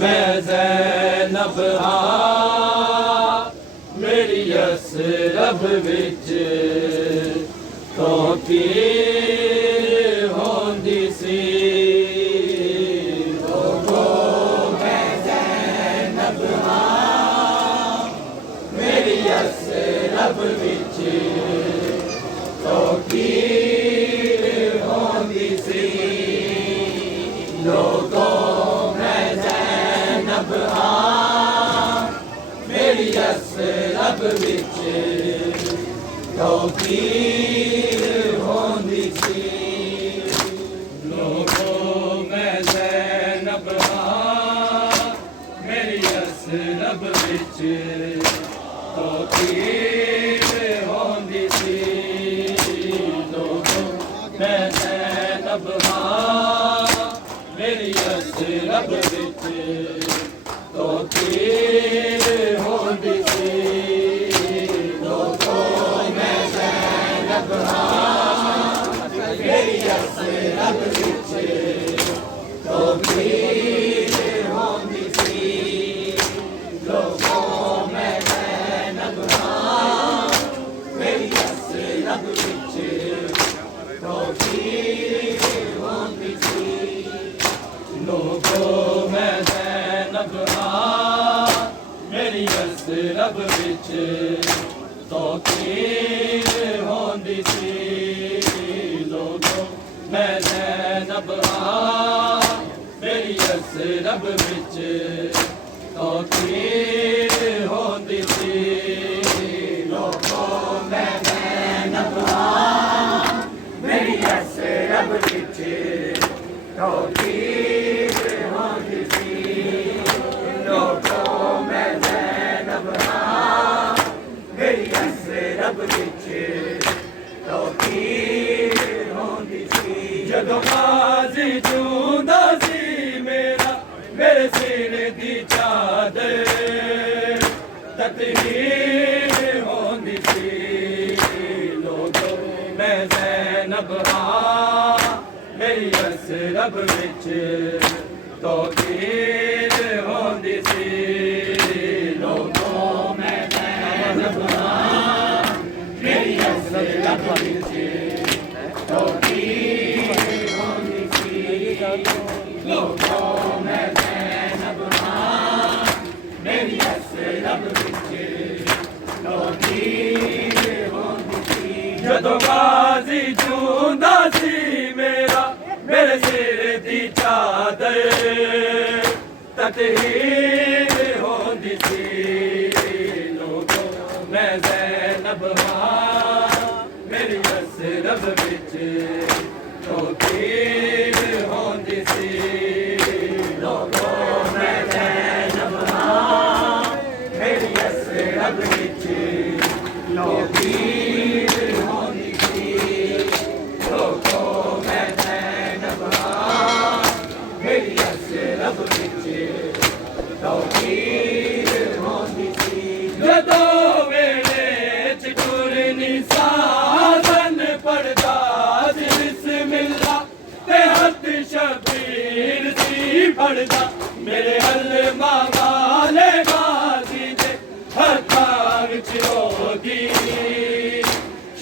मैं ज़ैनब हाँ मेरी यसरब विच तो पीर होंदी सी लोगो मैं ज़ैनब हाँ मेरी यसरब विच तो पीर होंदी सी लोगो मैं ज़ैनब हाँ मेरी यसरब विच तो पीर होंदी सी लोगो मैं ज़ैनब हाँ मेरी यसरब विच तो पीर होंदी सी लोगो मैं ज़ैनब हाँ मेरी यसरब विच तो पीर होंदी सी लोगो मैं ज़ैनब हाँ मेरी यसरब विच तो पीर होंदी सी लोगो मैं ज़ैनब हाँ मेरी यसरब विच तो पीर होंदी सी लोगो मैं ज़ैनब हाँ मेरी यसरब विच तो पीर होंदी सी लोगो मैं ज़ैनब हाँ मेरी यसरब विच तो पीर होंदी सी लोगो मैं ज़ैनब हाँ मेरी यसरब विच तो पीर होंदी सी लोगो मैं ज़ैनब हाँ मेरी यसरब विच तो पीर होंदी सी जदों गाज़ी जूंदा सी मेरा मेरे सिर दी चादर ततहीर होंदी सी लोगो मैं ज़ैनब हाँ मेरी यसरब विच तो पीर होंदी सी लोगो मैं ज़ैनब हाँ मेरी यसरब विच तो पीर होंदी सी लोगो मैं ज़ैनब हाँ मेरी यसरब विच तो पीर होंदी सी जदों गाज़ी जूंदा सी मेरा मेरे सिर दी चादर ततहीर होंदी सी लोगो मैं ज़ैनब हाँ मेरी यसरब विच तो पीर होंदी सी लोगो मैं ज़ैनब हाँ मेरी यसरब विच तो पीर होंदी सी लोगो मैं ज़ैनब हाँ मेरी यसरब विच तो पीर होंदी सी जदों वेले च टुरनी साधन पड़दा सी बिस्मिल्लाह ते हथ शबीर सी फड़दा मेरे हलमा वाले गाज़ी दे हत्थां विच होंदी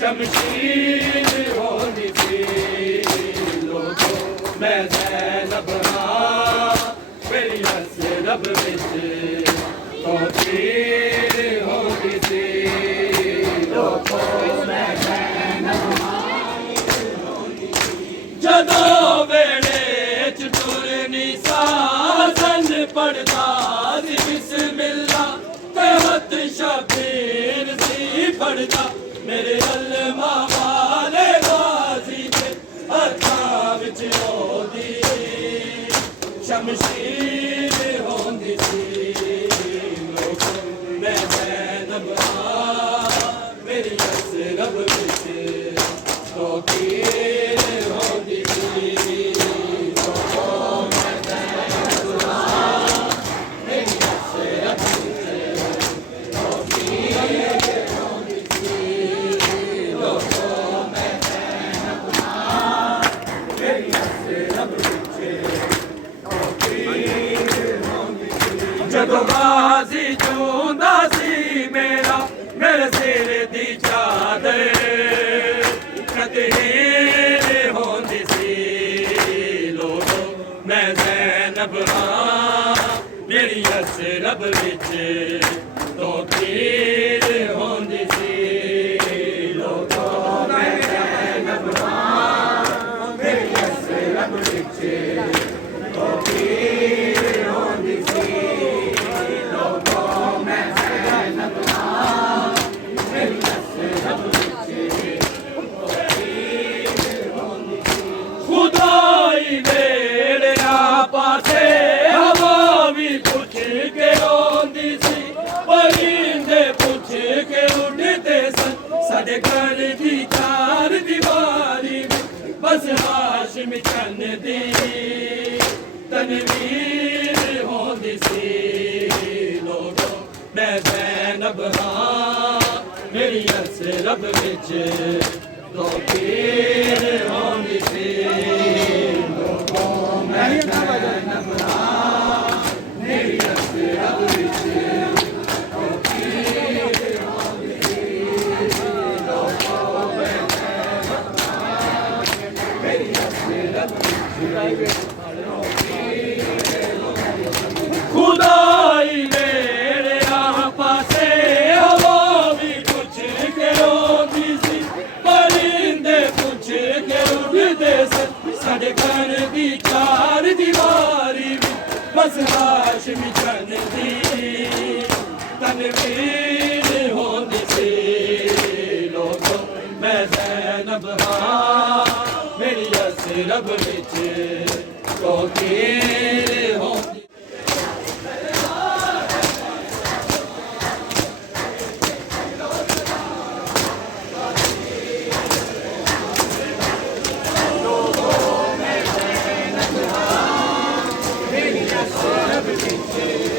शमशीर होंदी सी लोगो मैं ज़ैनब हाँ मेरी यसरब विच तो पीर होंदी सी लोगो मैं ज़ैनब जदों वेले च टुरनी साधन पड़दा सी बिस्मिल्लाह ते हथ शबीर सी फड़दा मेरे हलमा वाले गाज़ी दे हत्थां विच होंदी शमशीर होंदी सी लोगो मैं ज़ैनब हाँ मेरी यसरब विच तो पीर होंदी सी लोगो मैं ज़ैनब हाँ मेरी यसरब विच तो पीर होंदी सी लोगो मैं ज़ैनब हाँ मेरी यसरब विच तो पीर होंदी जदों गाजी चूंदा सी मेरा मेरे सिर दी चादर कतहीर होंदी सी लोगो मैं ज़ैनब हां मेरी असरब विच तो पीर होंदी सी लोगो मैं ज़ैनब हां मेरी असरब विच तो पीर होंदी सी लोगो मैं ज़ैनब हां मेरी असरब विच तो पीर होंदी सी खुदाई वेले पासे हवा भी पुछ के रोंदी सी परिंदे पुछ के उड़ते सन साडे घर दी चार दीवारी में बस हाशिम चन दी तनवीर होंदी सी लोगो मैं ज़ैनब हां मेरी असरब विच तो पीर होंदी सी लोगो मैं ज़ैनब हां मेरी असरब विच तो पीर होंदी सी लोगो मैं ज़ैनब हां मेरी असरब विच खुदाई मेरे पासे हवा भी कुछ के रोंदी सी परिंदे कुछ के उड़ते सन साडे घर दी चार दीवारी में बस हाशिम चन दी तनवीर होंदी सी लोगो मैं ज़ैनब हां मेरी असरब विच तो पीर होंदी मेरी असरब विच